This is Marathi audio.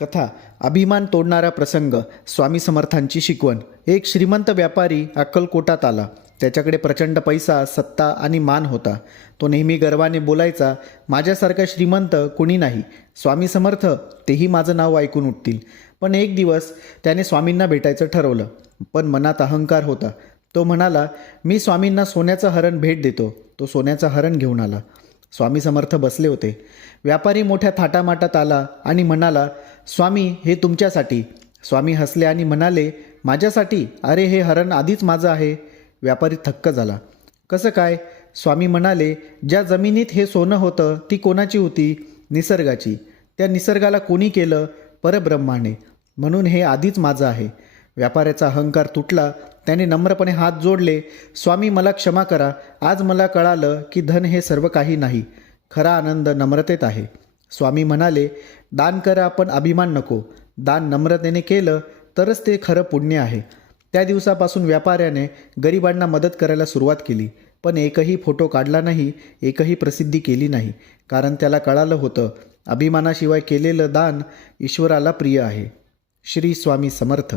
कथा अभिमान तोडणारा प्रसंग. स्वामी समर्थांची शिकवण. एक श्रीमंत व्यापारी अक्कलकोटात आला. त्याच्याकडे प्रचंड पैसा, सत्ता आणि मान होता. तो नेहमी गर्वाने बोलायचा, माझ्यासारखा श्रीमंत कुणी नाही. स्वामी समर्थ तेही माझं नाव ऐकून उठतील. पण एक दिवस त्याने स्वामींना भेटायचं ठरवलं. पण मनात अहंकार होता. तो म्हणाला, मी स्वामींना सोन्याचं हरण भेट देतो. तो सोन्याचं हरण घेऊन आला. स्वामी समर्थ बसले होते. व्यापारी मोठ्या थाटामाटात आला आणि म्हणाला, स्वामी, हे तुमच्यासाठी. स्वामी हसले आणि म्हणाले, माझ्यासाठी? अरे, हे हरण आधीच माझं आहे. व्यापारी थक्क झाला. कसं काय? स्वामी म्हणाले, ज्या जमिनीत हे सोनं होतं ती कोणाची होती? निसर्गाची. त्या निसर्गाला कोणी केलं? परब्रह्माने. म्हणून हे आधीच माझं आहे. व्यापाऱ्याचा अहंकार तुटला. त्याने नम्रपणे हात जोडले. स्वामी, मला क्षमा करा. आज मला कळालं की धन हे सर्व काही नाही. खरा आनंद नम्रतेत आहे. स्वामी म्हणाले, दान करा पण अभिमान नको. दान नम्रतेने केलं तरच ते खरं पुण्य आहे. त्या दिवसापासून व्यापाऱ्याने गरिबांना मदत करायला सुरुवात केली. पण एकही फोटो काढला नाही, एकही प्रसिद्धी केली नाही. कारण त्याला कळालं होतं, अभिमानाशिवाय केलेलं दान ईश्वराला प्रिय आहे. श्री स्वामी समर्थ.